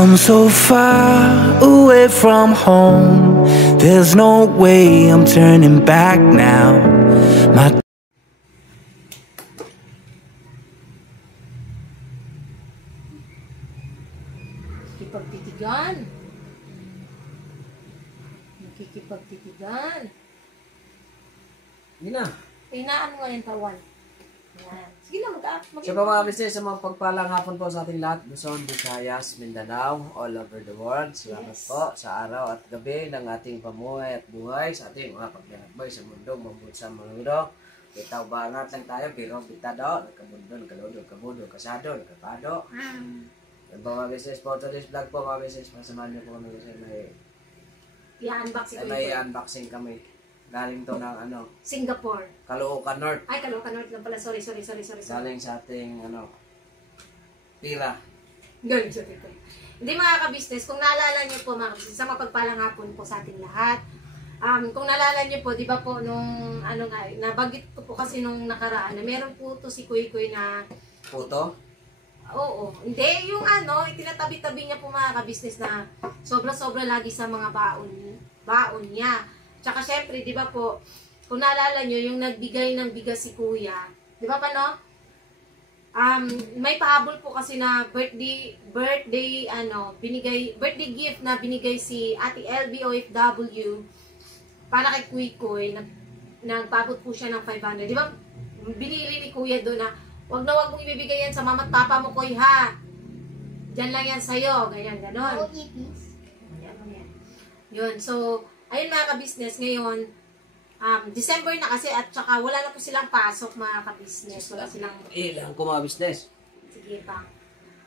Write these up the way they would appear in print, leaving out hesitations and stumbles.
come so far away from home. There's no way I'm turning back now. My Nakikipagtitigan. Nakikipagtitigan. Hindi na. Inaan mo yung tawan. Yan. Sige na, So mga business, sa mga pagpalang hapon po sa ating lahat, Luzon, Visayas, Mindanao, all over the world. Salamat po sa araw at gabi ng ating pamuhay at buhay sa ating mga paglalakbay sa mundo, mabut sa mundo. Bitaw bangat lang tayo, pero bitado, nagkamundo, nagkaludo, nagkamundo, kasado, nagkapado. Yan po mga business po, today's vlog po mga business, masamahan niyo po kami kasi may unboxing kami. Galing to ng Singapore. Caloocan North. Ay, Caloocan North lang pala. Sorry. Galing sa ating Pira. Galing sa ating Hindi mga ka-business, kung naalala niyo po mga ka-business, sa mapagpalang hapon po sa ating lahat. Kung naalala niyo po, di ba po, nung nabagit ko po kasi nung nakaraan, na meron po to si Kuy na... Puto? Oo. Hindi, yung itinatabi-tabi niya po mga ka-business na sobra-sobra lagi sa mga baon niya. Tsaka syempre, di ba po, kung naalala nyo, yung nagbigay ng bigas si Kuya, di ba pa no? May pahabol po kasi na birthday gift na binigay si Ate LB OFW para kay Kuy. Nagpabot po siya ng 500. Di ba, binili ni Kuya doon na, wag mong ibibigay yan sa mama at papa mo, Kuy, ha? Diyan lang yan sa'yo. Ganyan, ganon. Yun, so, ayun mga ka-business, ngayon, December na kasi at saka wala na po silang pasok mga ka-business. Wala silang... Ilang ko mga business. Sige pa.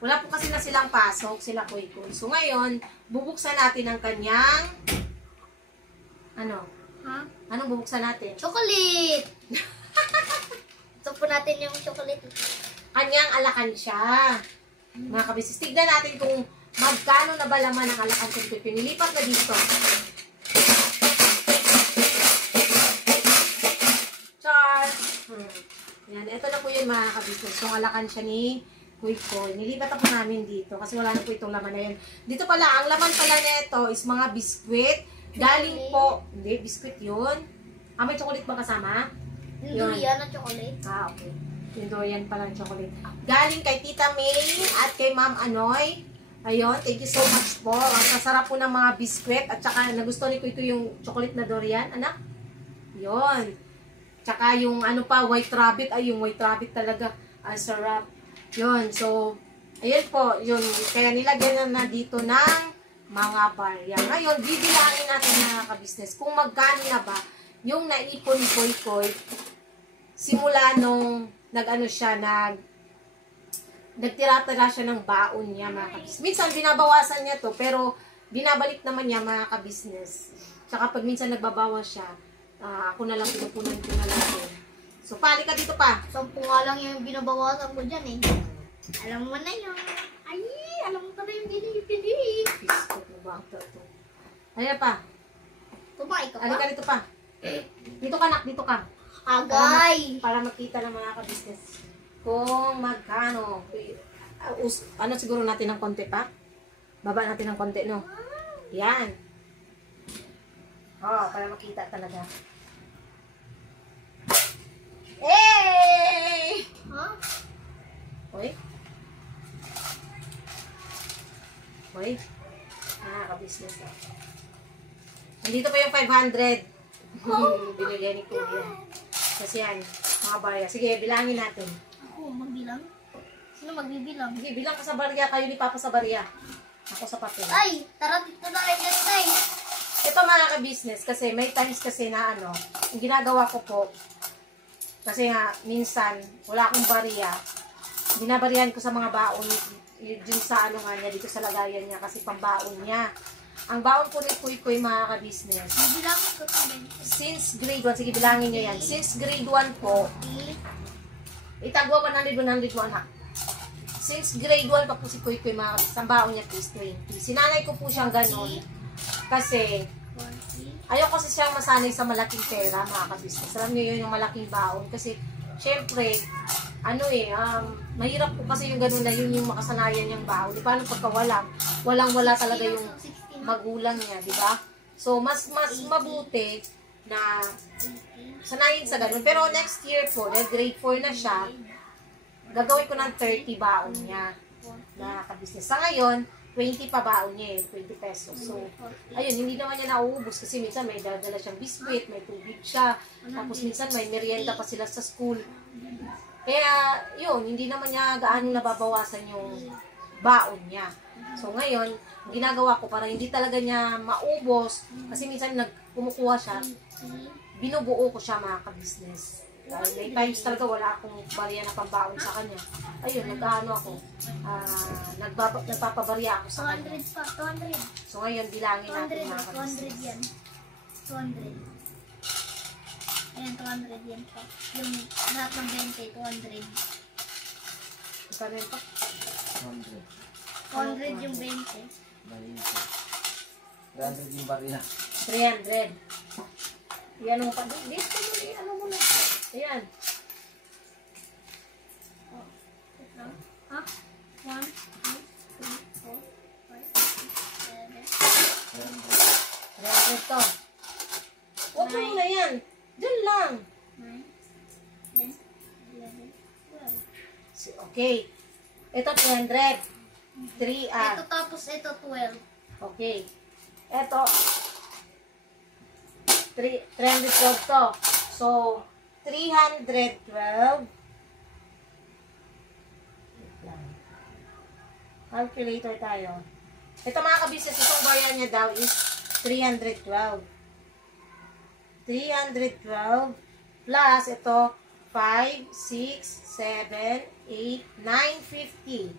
Wala po kasi na silang pasok, sila Kuy. So ngayon, bubuksan natin ang kanyang... Anong bubuksan natin? Chocolate! Ito po natin yung chocolate. Kanyang alakansya. Mga ka-business, tignan natin kung magkano na ba laman ang alakansya. Pinilipat na dito. Yan, ito na po yun mga ka-business. Yung alakansya ni Kuy. Nilipat na po namin dito kasi wala na po itong laman na yun. Dito pala, ang laman pala nito is mga biskwit. Galing po, hindi, biskwit yun. May chocolate ba kasama? Yung durian na chocolate. Okay. Yung durian pala ng chocolate. Galing kay Tita May at kay Ma'am Anoy. Ayun, thank you so much po. Ang sasarap po ng mga biskwit. At saka nagustuhan ni Kuy yung chocolate na durian. Anak? Yun. Tsaka yung white rabbit. Ay, yung white rabbit talaga. Ang sarap. Yun. So, ayun po. Yun. Kaya nilagyan na dito ng mga barya. Ngayon, bibilangin natin mga ka-business kung magkano na ba yung naipon ni Kuy simula nung nagtira-tira siya ng baon niya mga ka-business. Minsan, binabawasan niya to, pero binabalik naman niya mga ka-business. Tsaka pag minsan nagbabawas siya, ako na lang pinupunan ko na lang. So, pali ka dito pa. 10 nga lang yung binabawasan ko dyan eh. Alam mo na yun. Ay, alam mo na yung binibili. Biskot mo ba ito? Ayan pa. Tumakay ka pa? Alika dito pa. Dito ka, nak. Dito ka. Agay! Para makita ng mga ka-business kung magkano. Siguro natin ng konti pa? Baba natin ng konti, no? Yan. Para makita talaga. Hey! Huh? Hoy. Ka-business. Nandito pa yung 500. Binigyan ni Kuya. Kasi yan, mga barya. Sige, bilangin natin. Ako, magbilang? Sino magbibilang? Sige, bilang ka sa barya. Kayo ni Papa sa barya. Ako sa papel. Ay, tara dito na kayo dyan, tay. Ito mga ka-business, kasi may times kasi na yung ginagawa ko po, kasi nga, minsan, wala akong barya. Binabarihan ko sa mga baon, dun sa niya, dito sa lagayan niya, kasi pambaon niya. Ang baon po ni Kuy mga ka-business. Bilangin ko ito. Since grade 1, sige bilangin niya yan. Since grade 1 po, itagwa 100, 100, 100. Since grade 1 pa po si Kuy mga ka-business, ang baon niya is 20. Sinanay ko po siyang ganun. Kasi, ayaw kasi siyang masanay sa malaking pera mga ka-business. Alam niyo yun yung malaking baon. Kasi, syempre, mahirap po kasi yung ganun na yun yung makasanayan niyang baon. Di paano pagka walang-wala talaga yung magulang niya, di ba? So, mas mabuti na sanayin sa ganun. Pero next year po, dahil grade 4 na siya, gagawin ko ng 30 baon niya na ka-business. Sa ngayon, 20 pa baon niya 20 pesos. So, ayun, hindi naman niya nauubos kasi minsan may dala siyang biskwit, may tubig siya, tapos minsan may merienda pa sila sa school. Kaya, yun, hindi naman niya gaano nababawasan yung baon niya. So, ngayon, ginagawa ko para hindi talaga niya maubos, kasi minsan kumukuha siya, binubuo ko siya mga ka-business. May times talaga wala akong barya na pambaon sa kanya. Ayun, nagpapabarya ako sa kanya. 200 pa, 200. So ngayon, bilangin natin 200 mga o, 200 ka-business. yan. 200. Ayan, 200 yan pa. Yung lahat ng 20, 200. Ikano yun pa? 200 yung 20. 300 yung barya. 300. Yan mo pa. Dito mo, ano mo na. Ayan. Ha? 1, 2, 3, 4, 5, 6, 7, 300 to. Huwag mo muna yan. Diyan lang. 9, 10, 11, 12. Okay. Ito 300. 3 Ito tapos ito 12. Okay. Ito 312 to. So 312. Calculator tayo. Ito mga ka-business, itong bayan niya daw is 312. 312 plus ito 5, 6, 7, 8, 950.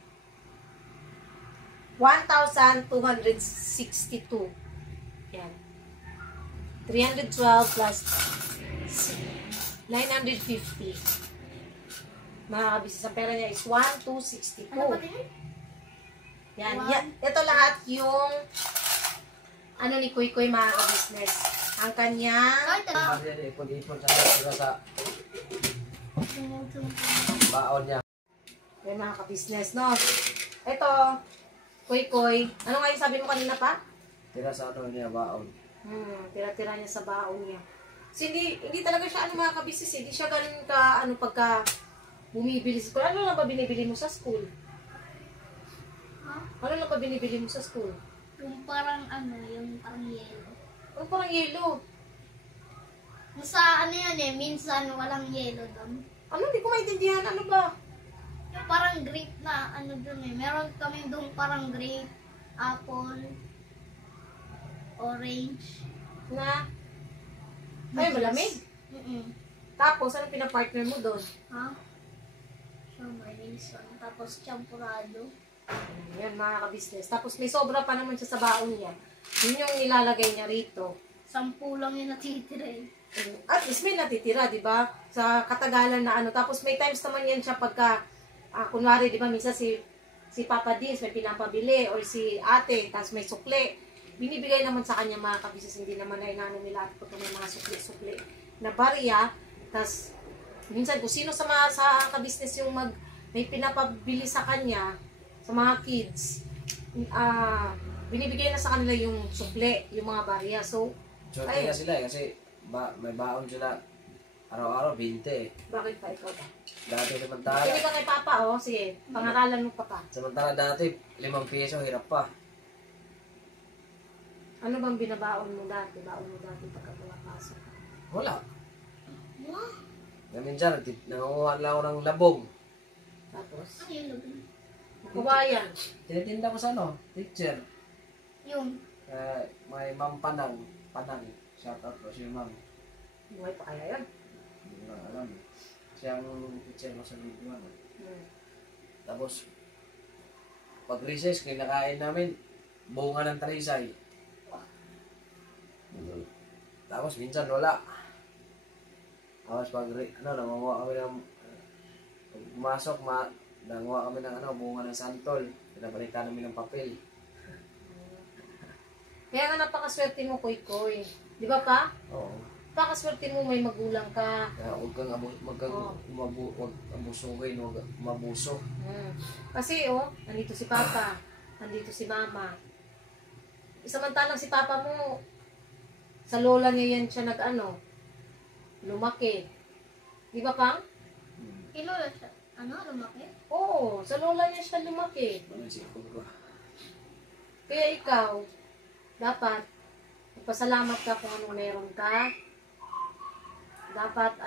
1,262. Yan. 312 plus 950. Mga kabisnes, ang pera niya is 1,262. Ano ba din? Yan. Yan. Ito lahat yung ano ni Kuy Kuy mga kabisnes. Ang kanyang Barya niya, ipon-ipon sa baon niya. yan mga kabisnes, no? Ito, Kuy Kuy. Ano nga yung sabi mo kanina pa? Tira sa ano niya, baon. Tira-tira niya sa baon niya. Kasi hindi talaga siya ano mga kabisnes, hindi siya ganun ka, ano pagka bumibili sa school. Ano lang ba binibili mo sa school? Ha? Ano lang ba binibili mo sa school? Yung parang ano, yung parang yellow. Ano parang yellow? Sa ano yan eh, minsan walang yellow doon. Ano? Hindi ko maintindihan. Ano ba? Yung parang grape na ano doon eh. Meron kami doon parang grape, apple, orange. Na? Ay, malamig. Tapos, ano pinapartner mo doon? Ha? Siya tapos champurado. Yan mga kabisnes. Tapos may sobra pa naman siya sa baon niya. Yun yung nilalagay niya rito. 10 lang yung natitira eh. At least may natitira, di ba? Sa katagalan na ano. Tapos may times naman yan siya pagka, kunwari, di ba, minsan si Papa Dins may pinapabili or si ate, tapos may sukli. Binibigay naman sa kanya mga kabisnes, hindi naman na inano nila at pagka may mga sukli-sukli na barya. Tapos, minsan kung sino sa mga sa kabisnes yung may pinapabili sa kanya, sa mga kids, binibigay na sa kanila yung sukli, yung mga barya. So, Swerte nga sila eh, kasi may baon sila araw-araw, 20 eh. bakit pa ikaw ba? Dati samantala, Pili ka kay Papa, oh. Sige, pangaralan mo pa pa. samantala dati, 5 piso, hirap pa. Ano bang binabaon mo dati? Baon mo dati pagka pumapasok? Wala. Na minsan, nangunguha lang ako ng labong. Tapos, Ano yung lubi? kawayan. Tinitinda ko sa ano, teacher. Yung, May Ma'am Panang. Shout out po si Ma'am. Buhay pa kaya yun? Hindi ko lang alam. Siyang teacher mo sa Biguan. Tapos, pag recess, kinakain namin, bunga ng talisay. Tapos minsan wala. Tapos pag nangunguha kami ng pag pumasok, nangunguha kami ng bunga ng santol. Pinabalikan namin ng papel. Kaya nga napakaswerte mo, Kuy Kuy. Di ba pa? Oo. Pakaswerte mo may magulang ka. Kaya huwag kang abusuhin, huwag mabuso. Kasi nandito si Papa, nandito si Mama. Samantalang si Papa mo, sa lola niya yan siya lumaki. Di ba, Pang? Kilala siya. Lumaki? Oo, sa lola niya siya lumaki. Panisipon ko. Kaya ikaw, dapat, magpasalamat ka kung anong meron ka. Dapat,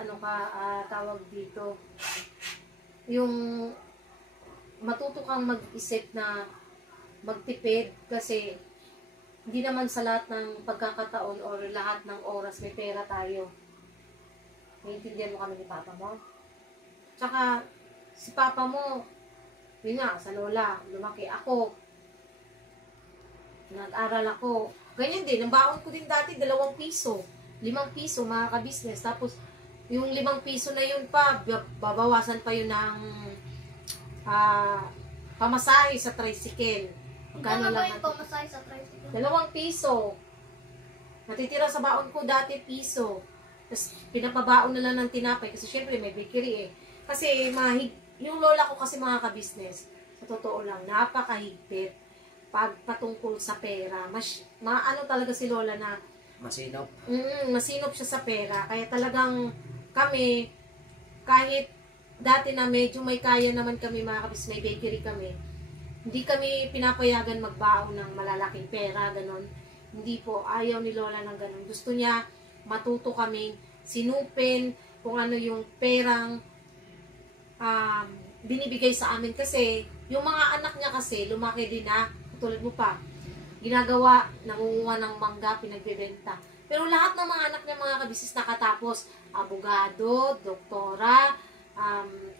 tawag dito, yung matuto kang mag-isip na magtipid kasi hindi naman sa lahat ng pagkakataon or lahat ng oras may pera tayo. Naiintindihan mo kami ni Papa mo? Tsaka, si Papa mo, yun nga, sa lola, lumaki ako. Nag-aral ako. Ganyan din, ang baon ko din dati, 2 piso. 5 piso, mga ka-business. Tapos, yung 5 piso na yun pa, babawasan pa yun ng pamasahe sa tricycle. Magkano ba yung pamasahe sa tricycle? 2 piso. Natitira sa baon ko dati piso. Tapos pinapabaon na lang ng tinapay kasi syempre may bakery eh. Kasi yung lola ko kasi mga ka-business, sa totoo lang, napakahigpit pag patungkol sa pera. Maano talaga si lola na Masinop. masinop siya sa pera. Kaya talagang kami, kahit dati na medyo may kaya naman kami mga ka-business, may bakery kami, hindi kami pinapayagan magbaon ng malalaking pera, ganon. Hindi po, ayaw ni lola ng ganon. Gusto niya matuto kaming sinupin kung ano yung perang binibigay sa amin. Kasi yung mga anak niya kasi lumaki din na, tulad mo pa, ginagawa, nangunguha ng mangga, pinagbebenta. Pero lahat ng mga anak niya mga kabisnes nakatapos, abogado, doktora,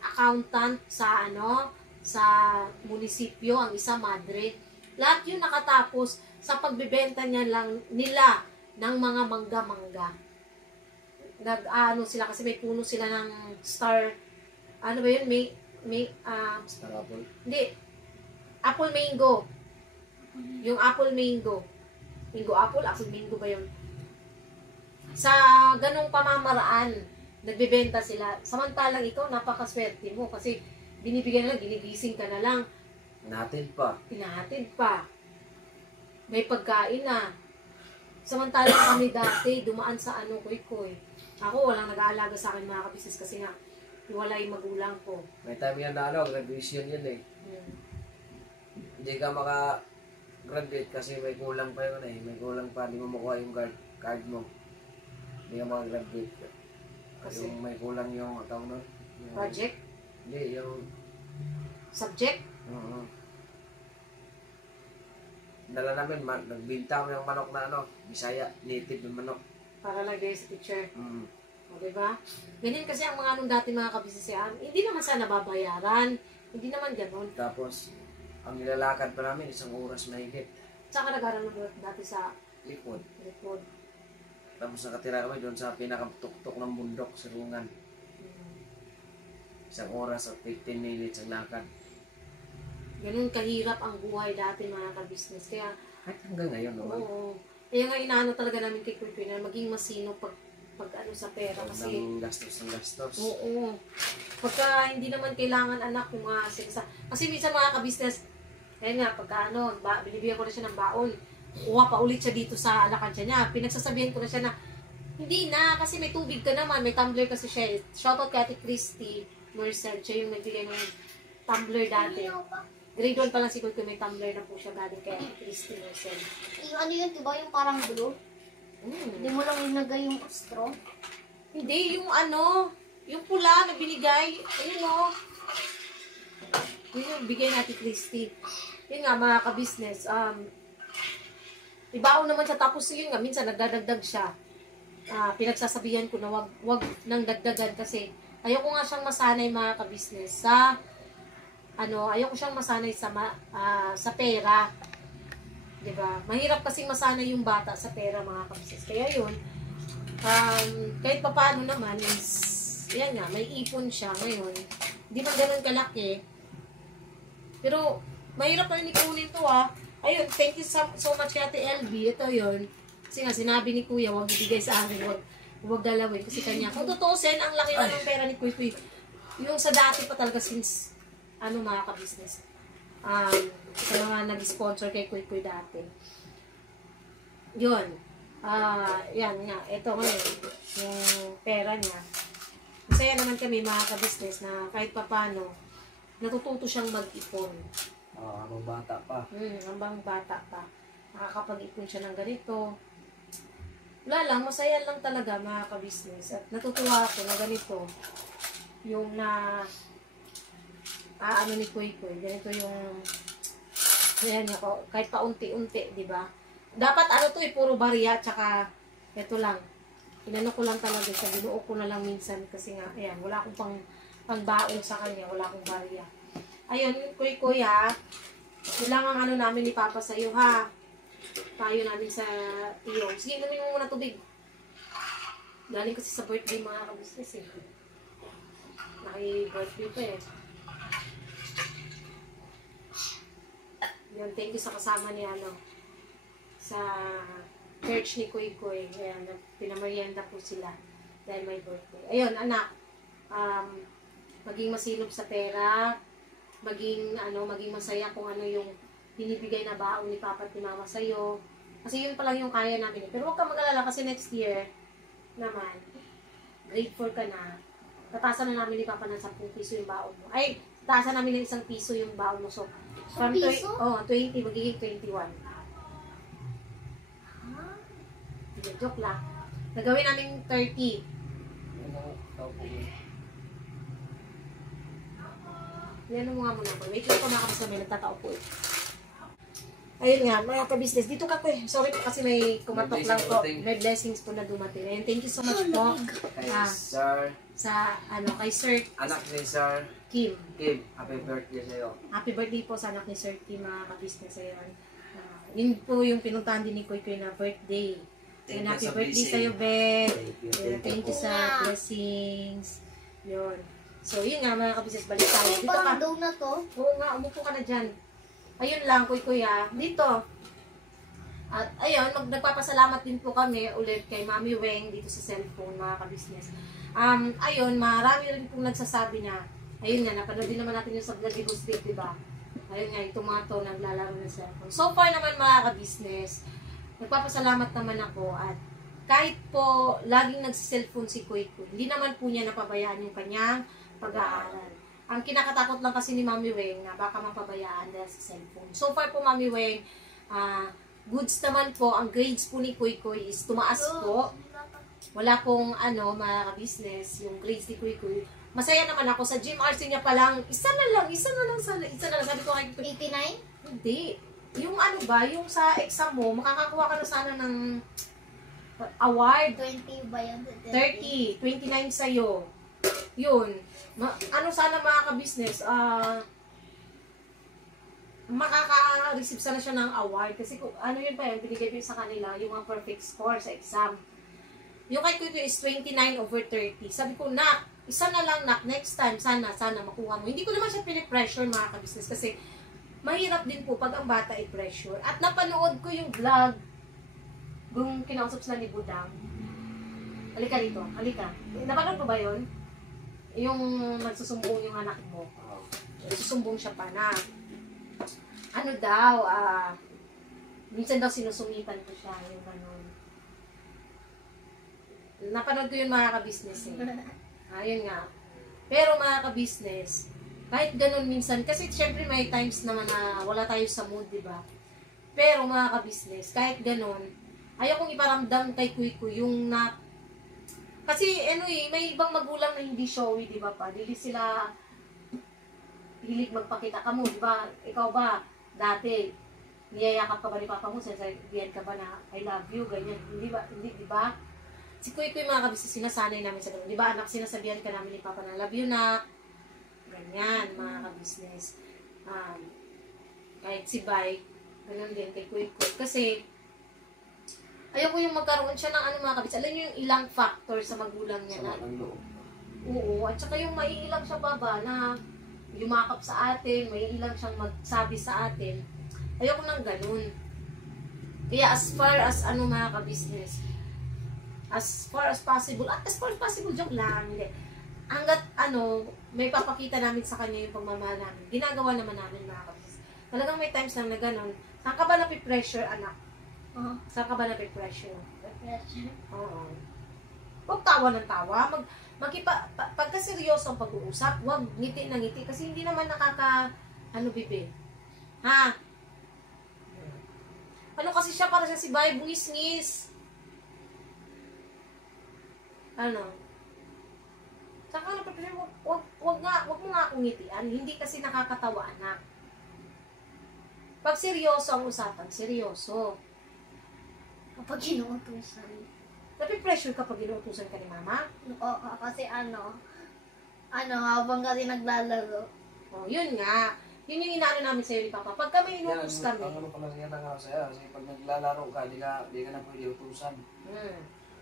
accountant sa munisipyo, ang isa madre. Lahat yun nakatapos sa pagbebenta nila ng mga mangga-mangga. Sila kasi may puno sila ng star, ano ba yun, Star apple. hindi, apple mango. Yung apple mango. Mango apple mango ba yun? Sa ganong pamamaraan, nagbebenta sila. Samantalang ikaw, napakaswerte mo kasi binibigyan na lang, ginigising ka na lang. Pinahatid pa. May pagkain na. Samantalang kami dati, dumaan sa kuy-kuy. Ako, walang nag-aalaga sa akin mga kabisnes kasi nga, wala yung magulang ko. May time yan na graduation yan eh. Hindi ka maka-graduate kasi may kulang pa yun eh. May kulang pa, di mo makuha yung card mo. Hindi ka maka-graduate. Kasi yung may kulang yung Project? Hindi, yung Subject? Dala namin, nagbinta kami ng manok na Bisaya, native ng manok. Para lang din sa picture. O, diba? Ganyan kasi ang mga dati mga kabisnesyan, hindi naman sana babayaran. Hindi naman ganun. Tapos, ang nilalakad pa namin, 1 oras mahigit. Tsaka nag-aral na dati sa Likod. likod. Tapos nakatira kami doon sa pinakatuktok ng bundok, Sirungan. 1 oras at 15 minutes ang lakad. Ganun kahirap ang buhay dati mga kabisnes. Kaya, Kahit hanggang ngayon naman. oo. Kaya nga inaano talaga namin kay Kuy na maging masino pag sa pera. Kasi, Ng gastos. oo. Pagka hindi naman kailangan anak yung mga kasi minsan mga kabisnes, kaya nga, pagka binibigyan ko na siya ng baon, kuha pa ulit siya dito sa alakansya niya. Pinagsasabihan ko na siya na, hindi na, kasi may tubig ka naman, may tumbler kasi siya. Shoutout kay Ate Christy Mercer, siya yung nagbigay ng tumbler dati. Grade 1 pa lang si Kuy, may tumbler na po siya galing kay Ate Christy Mercer. Ano yun, diba yung parang blue? Hindi mo lang inagay yung straw? Hindi, yung pula na binigay, ayun yun yung bigay natin Christy. Yun nga, mga ka-business, ibaon naman siya, tapos yun nga, minsan nagdadagdag siya. Pinagsasabihan ko na wag nang dagdagan kasi ayoko nga siyang masanay mga ka-business ayoko siyang masanay sa pera. Diba? Mahirap kasing masanay yung bata sa pera mga ka-business. Kaya yun, kahit pa paano naman is, yan nga, may ipon siya ngayon. Hindi man ganun kalaki. Pero, mahirap pa rin ikunin to Ayun, thank you so much kay Ate LB. Ito yun. Kasi nga, sinabi ni Kuya, huwag ibigay sa akin. huwag galawin kasi kanya. Kung tutusin, ang laki na ng pera ni Kuy Kuy. Yung sa dati pa talaga since, mga ka-business. Sa mga nag-sponsor kay Kuy Kuy dati. Yun. Yan nga. Ito ngayon, yung pera niya. Masaya naman kami mga ka-business na kahit papano, natututo siyang mag-ipon. Habang bata pa. Habang bata pa. Nakakapag-ipon siya ng ganito. Wala lang, masaya lang talaga mga ka-business. At natutuwa ako na ganito. Yung na, ni Kuy Kuy. Ganito yung, yan ako, kahit paunti-unti, di ba? Dapat puro bariya, tsaka, ito lang. Inano ko lang talaga siya, binuo ko na lang minsan kasi nga, ayan, wala akong pangbaon sa kanya, wala akong bariya. Ayun, Kuy Kuy ha, yun lang ang namin ni Papa sa'yo ha. Tayo namin sa iyo. Sige, inumin mo muna tubig. Galing kasi sa birthday mga ka-business eh. Naki-birthday pa eh. Yun, thank you sa kasama ni sa church ni Kuy Kuy. Ayan, pinamerienda po sila dahil may birthday. Ayun, anak, maging masilog sa pera, maging masaya kung ano yung binibigay na baon ni Papa at ni Mama sa'yo. Kasi yun pa lang yung kaya namin. Pero huwag ka mag-alala kasi next year naman, grade 4 ka na, tatasan na namin ni Papa ng 10 piso yung baon mo. Ay, tatasan namin ng 1 piso yung baon mo. So, from 20, magiging 21. Joke lang. Nagawin namin 30. Yan mo nga muna po. Wait lang po mga kabis na may nagtatao po eh. Ayun nga, mga ka-business. Dito ka po eh. Sorry po kasi may kumatok lang po. May blessings po na dumating. Ayun, thank you so much po. Kay Sir. Kay Sir. Anak ni Sir. Kim. Kim, happy birthday sa'yo. Happy birthday po sa anak ni Sir Kim, mga ka-business. Ayun. Yun po yung pinuntahan din ni Kuy Kuy na birthday. Ayun, happy birthday sa'yo, Beth. Thank you sa blessings. Yun. So, yun nga, mga ka-business. Balik tayo. Dito ka. na to. Oo nga, umupo ka na dyan. Ayun lang, Kuy Kuy ha. Dito. At ayun, nagpapasalamat din po kami ulit kay Mami Weng dito sa cellphone, mga ka-business. Ayun, marami rin pong nagsasabi na, ayun nga, napanood din naman natin yung sa vlog ni Gustit, diba? Ayun nga, yung tomato naglalaro ng cellphone. So far naman, mga ka-business, nagpapasalamat naman ako at kahit po laging nagsiselfone si Kuy Kuy, hindi naman po niya napabayaan yung kanyang pag-aaral. Ang kinakatakot lang kasi ni Mami Weng na baka mapabayaan dahil sa cellphone. So far po, Mami Weng, goods naman po, ang grades po ni Kuy Kuy is tumaas po. Wala pong mga business, yung grades ni Kuy Kuy. Masaya naman ako sa gym RC niya pa lang, isa na lang. Sabi ko kay 89? Hindi. Yung yung sa exam mo, makakakuha ka na sana ng award. 20 ba yan? 30, 29 sa'yo. Yun. Sana mga ka-business, makaka-receive sana siya ng award. Kasi kung yun pa yun, binigay ko sa kanila, yung mga perfect score sa exam. Yung kay Kuy Kuy is 29/30. Sabi ko, nak, isa na lang, nak, next time, sana makuha mo. Hindi ko naman siya pinipressure mga ka-business kasi mahirap din po pag ang bata i-pressure. At napanood ko yung vlog, kung kinausap sila ni Budang. Halika dito, halika. Napanood mo ba yun? Yung magsusumbong yung anak mo. Susumbong siya pa na. Minsan daw sinusungitan ko siya, yung ganun. Napanood ko yun mga ka-business eh. Ayun nga. Pero mga ka-business, kahit ganun minsan, kasi syempre may times naman na wala tayo sa mood, di ba? Pero mga ka-business, kahit ganun, ayaw kong iparamdam kay Kuy Kuy yung kasi may ibang magulang na hindi showy, di ba pa? Dili sila hilig magpakita ka mo, di ba? Ikaw ba, dati, niyayakap ka ba ni Papa mo, sasabihan ka ba na I love you, ganyan, hindi ba? Hindi, di ba? Si Kuy Kuy mga kabisnes, sinasanay namin sa ganun. Di ba, anak, sinasabihan ka namin ni Papa na love you na, ganyan, mga kabisnes. Kahit si Bay, ganun din kay Kuy Kuy. Kasi, ayaw ko yung magkaroon siya ng mga kabisnes. Alam niyo yung ilang factor sa magulang niya na. Oo, at saka yung maiilang siya baba na yumakap sa atin, maiilang siyang magsabi sa atin. Ayaw ko nang ganun. Kaya as far as mga kabisnes, As far as possible, joke lang, hindi. Hanggat, may papakita namin sa kanya yung pagmamahal namin. Ginagawa naman namin mga kapatid. Talagang may times lang na gano'n. Saan ka ba napipressure, anak? Saan ka ba napipressure? Oo. Huwag tawa ng tawa. Pagka seryoso ang pag-uusap, huwag ngiti na ngiti. Kasi hindi naman bibi. Ha? Ano kasi siya, para siya si Bay, bungis-ngis. Saka wag mo nga akong ngitian. Hindi kasi nakakatawa, anak. Pag seryoso ang usapan, seryoso. Kapag inuutusan. Napipressure ka pag inuutusan ka ni mama? Oo, kasi habang kasi naglalaro. Yun nga. Yun yung inaano namin sa'yo ni Papa. Pag kami inuutos kami. Ang pala siya nga sa'yo. Kasi pag naglalaro ka, di ka na pwede utusan.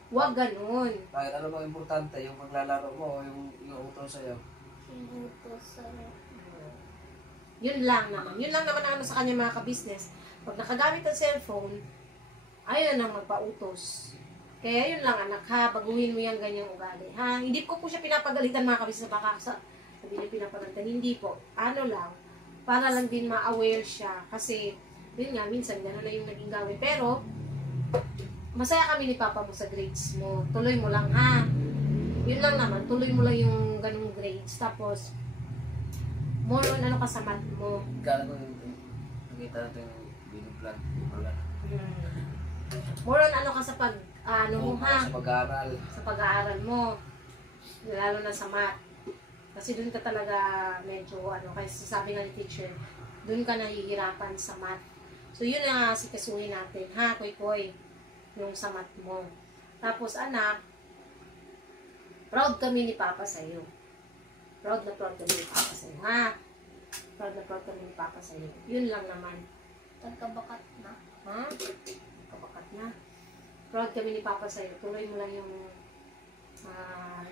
Huwag ganun. Kahit ano bang importante, yung paglalaro mo o yung utos sa'yo. Inuutosan. Yun lang naman. Yun lang naman ang sa kanya mga ka-business. Pag nakagamit ang cellphone, ayun ang magpautos. Kaya yun lang anak ha, baguhin mo yung ganyang ugali. Ha? Hindi ko po siya pinapagalitan mga ka-business. Baka sabi niya pinapagalitan. Hindi po. Lang. Para lang din ma-aware siya. Kasi, yun nga, minsan gano'n na yung naging gawin. Pero, masaya kami ni Papa mo sa grades mo. Tuloy mo lang ha. Yun lang naman. Tuloy mo lang yung ganung grades. Tapos, more on ka sa math mo. Kala ko yung nakita natin yung binuplan. More on ka sa mo ha. Sa pag-aaral. Sa pag-aaral mo. Lalo na sa math. Kasi dun ka talaga medyo kasi sabi nga ni teacher, dun ka nahihirapan sa math. So yun na sikasuhin natin ha, koy-koy. Yung sa math mo. Tapos anak, proud kami ni Papa sa'yo. Proud na proud kami ni Papa sa'yo, ha? Proud na proud kami ni Papa sa'yo. Yun lang naman. Tagkabakat na. Ha? Kabakat na. Proud kami ni Papa sa'yo. Tuloy mo lang yung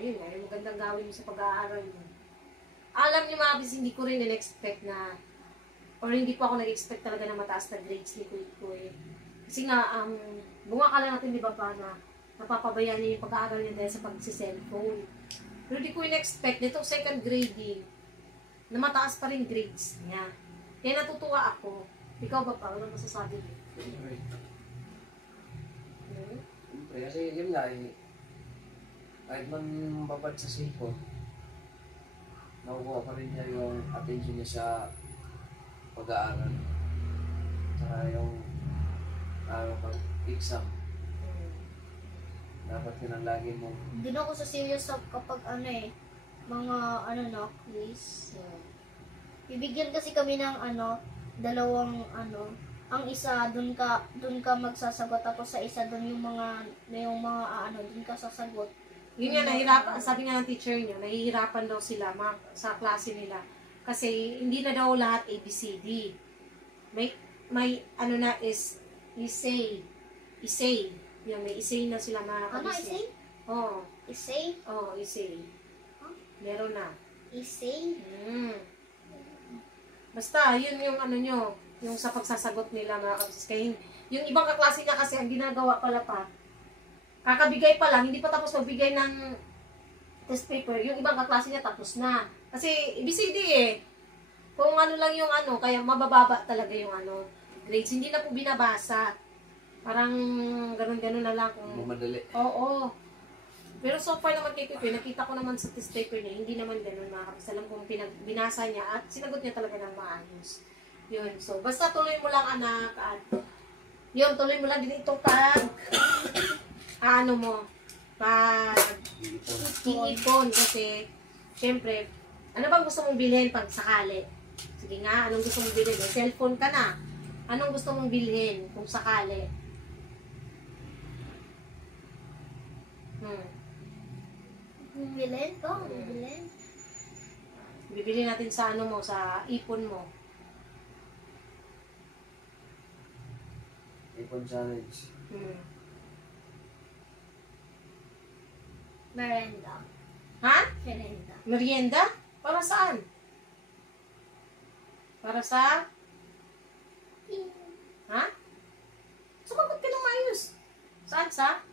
yung magandang gawin mo sa pag-aaral mo. Alam niyo mga bis, hindi ko rin in-expect na or hindi pa ako nag-expect talaga na mataas na grades ni Kuy. Kasi nga, bunga ka lang natin, di ba pa, na napapabayaan niya yung pag-aaral niya dahil sa pag-cellphone. Pero di ko in-expect nitong second grading na mataas pa rin grades niya. Kaya natutuwa ako. Ikaw ba pa? Ano masasabi mo? Siyempre, kasi yun nga kahit man babad sa cellphone, nakukuha pa rin niya yung attention niya sa pag-aaral. Saka yung pag-exam. Dapat yun ang lagi mo. Hindi na ako sa serious kapag mga quiz. Bibigyan kasi kami ng dalawang ang isa doon ka magsasagot, tapos sa isa doon yung mga doon ka sasagot. Yun nga, nahihirapan, sabi nga ng teacher niyo, nahihirapan daw sila sa klase nila. Kasi hindi na daw lahat ABCD. May is essay. Yung may essay na sila mga Essay? Oo. Essay? Oo, essay. Huh? Meron na. Essay? Basta, yun yung nyo, yung sa pagsasagot nila mga kapatid. Kaya yung ibang kaklase niya kasi, ang ginagawa pala pa, kakabigay pa lang, hindi pa tapos magbigay ng test paper. Yung ibang kaklase niya tapos na. Kasi ABCD Kung lang yung kaya mabababa talaga yung grades. Hindi na po binabasa. Parang ganun-ganun na lang. Madali. Oo. Pero so far naman kay Kuya, nakita ko naman sa test paper niya, hindi naman ganun mga kapatid. Alam kong binasa niya at sinagot niya talaga ng maayos. Yun. So, basta tuloy mo lang anak at yun, tuloy mo lang din itong iipon kasi syempre, ano bang gusto mong bilhin pag sakali? Sige nga, anong gusto mong bilhin? Cellphone ka na. Anong gusto mong bilhin kung sakali? Bibilin ko? Bibilin? Bibili natin sa sa ipon mo. Ipon challenge. Merenda. Ha? Merenda. Merienda? Para saan? Para sa? Ha? Sumagot ka ng maayos. Saan sa?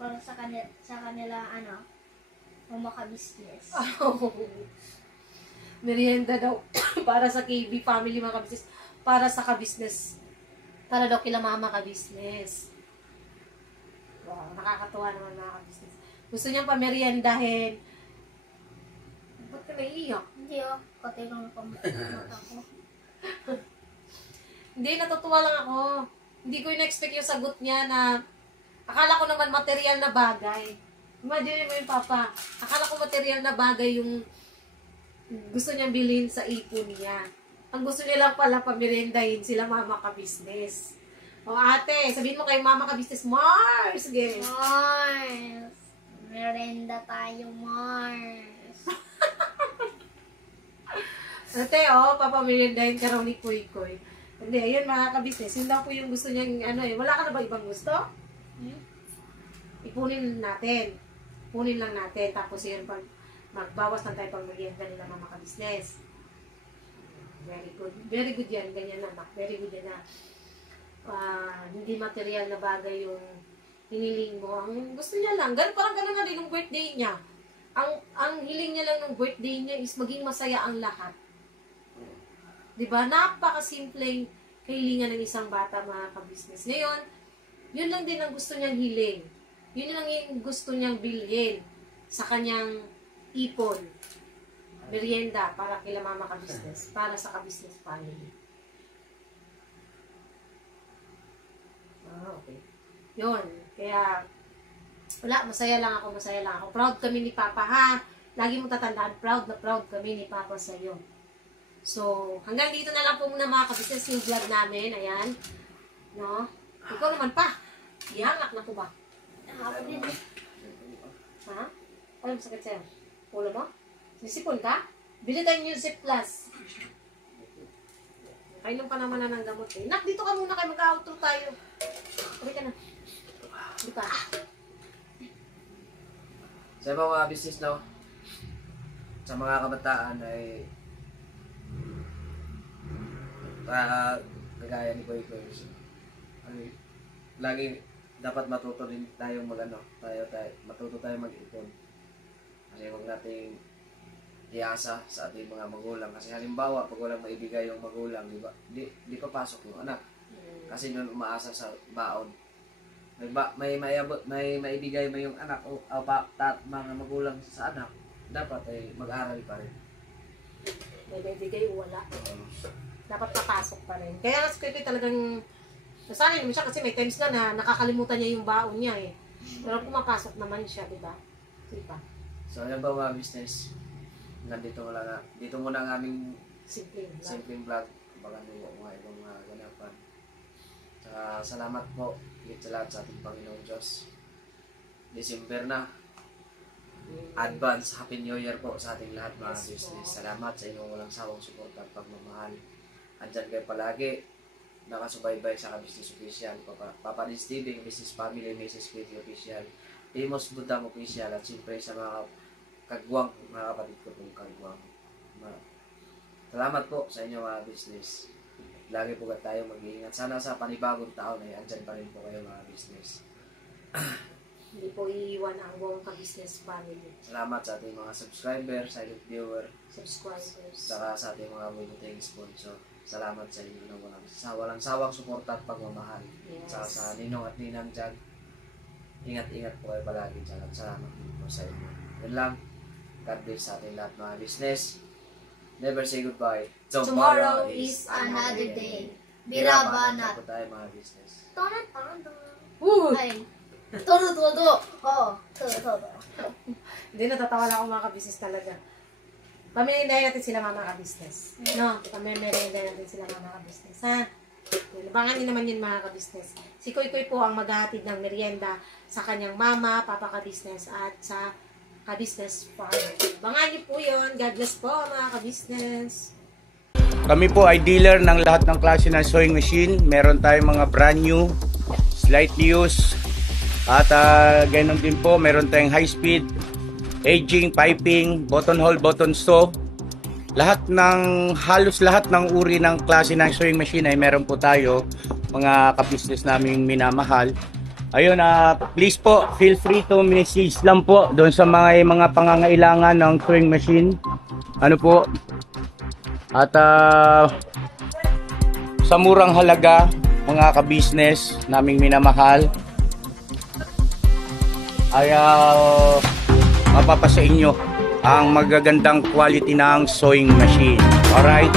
para sa kanila ano, maka-business. Merienda daw para sa KB family mga kabisnes. Para sa ka-business. Para daw kila mama ka-business. Wow, nakakatuwa naman mga ka-business. Gusto niyang pameriendahin. Ba't ka naiiyak? Hindi katay lang ang mata ko. Hindi, natutuwa lang ako. Hindi ko in-expect yung sagot niya na akala ko naman material na bagay. Imagine mo yung papa. Akala ko material na bagay yung gusto niyang bilhin sa ipon niya. Ang gusto niya lang pala pamirendahin sila mama ka-business. O ate, sabihin mo kay mama ka-business, Mars! Sige. Mars! Merenda tayo, Mars! Ate, papamirendahin ka raw ni Kuy Kuy. Hindi, ayun mga ka-business. Yun lang po yung gusto niyang, wala ka na ba ibang gusto? Ipunin natin. Punin lang natin. Tapos yun, magbawas lang tayo pag merienda nila mama ka-business. Very good. Very good yan. Ganyan na, very good yan na. Hindi material na bagay yung hiniling mo. Ang gusto niya lang. Parang gano'n na rin yung birthday niya. Ang hiling niya lang ng birthday niya is maging masaya ang lahat. Diba? Napakasimpleng kahilingan ng isang bata mga ka-business. Ngayon, yun lang din ang gusto niyang hiling. Yun lang yung gusto niyang bilhin sa kanyang ipon. Merienda para kila mama ka-business. Para sa ka-business family. Okay. Yun. Kaya, wala, masaya lang ako. Proud kami ni Papa, ha? Lagi mong tatandaan, proud na proud kami ni Papa sa'yo. So, hanggang dito na lang po muna mga ka-business yung vlog namin. Ayan. No? Ikaw naman pa. Ihangak na po ba? Ha? Ano masakit sa'yo? Ulo mo? Sisipon ka? Bili tayo yung Zip Plus. Kailan pa naman na ng gamot eh. Nak, dito ka muna kayo. Mag-outro tayo. Sabi ka na. Dito ka. Sa mga business no, sa mga kabataan ay kagaya ni Kuy Kuy. Lagi dapat matuto din tayong matuto tayong mag-ipon. Kasi huwag nating iasa sa ating mga magulang. Kasi halimbawa, pag walang maibigay yung magulang, di papasok yung anak. Kasi nun umaasa sa baon. May maibigay mo yung anak o mga magulang sa anak, dapat ay mag-aral pa rin. May maibigay o wala. Dapat papasok pa rin. Kaya nga si Kuy Kuy talagang nasanay naman siya kasi may times na nakakalimutan niya yung baon niya eh. Pero pumapasok naman siya, di ba? Diba? So, yan ba mga business? Dito muna ang aming simpleng vlog. Baka nyo mga ibang mga ganapan. Salamat po sa lahat sa ating Panginoong Diyos. December na. Advance Happy New Year po sa ating lahat mga business. Salamat sa inyong walang sawang suporta at pagmamahal. Andyan kayo palagi. Nakasubaybay sa Ka-Business Official. Papa Liz TV, Business Family, Mrs. Kitty Official, Timos Budang Official, at siyempre sa mga kagwang, mga kapatid ko pong kagwang. Salamat po sa inyo mga business. Lagi po tayo mag-iingat. Sana sa panibagong taon ay andyan pa rin po kayo mga business. Hindi po iiwan ang buong ka-business family. Salamat sa ating mga subscriber, silent viewer, subscribers, saka sa ating mga bubuting sponsor. Salamat sa inyo na walang sawang suporta at pagmamahal. Yes. Saka sa ninong at ninang dyan. Ingat-ingat po kayo palagi dyan at salamat po sa inyo. Yun lang. God bless sa ating lahat mga business. Never say goodbye. Tomorrow is another day. Birabanat. Po tayo mga business. Ay. Todo. Oo. Todo. Hindi, natatawa lang ako mga ka-business talaga. Pamirindahin natin sila mga ka-business. No? Pamirindahin natin sila mga ka-business. Ha? Labangan niyo naman yun mga ka-business. Si Kuy Kuy po ang maghahatid ng merienda sa kanyang mama, papa ka-business, at sa ka-business farm. Labangan niyo po yun. God bless po mga ka-business. Kami po ay dealer ng lahat ng klase ng sewing machine. Meron tayong mga brand new, slightly used, at ganoon din po, meron tayong high speed, aging, piping, button hole, button sew. Halos lahat ng uri ng klase ng sewing machine ay meron po tayo, mga ka-business naming minamahal. Ayun, please po, feel free to message lang po doon sa mga pangangailangan ng sewing machine. Ano po? At sa murang halaga, mga ka-business naming minamahal, ay mapapasa inyo ang magagandang quality ng sewing machine. Alright?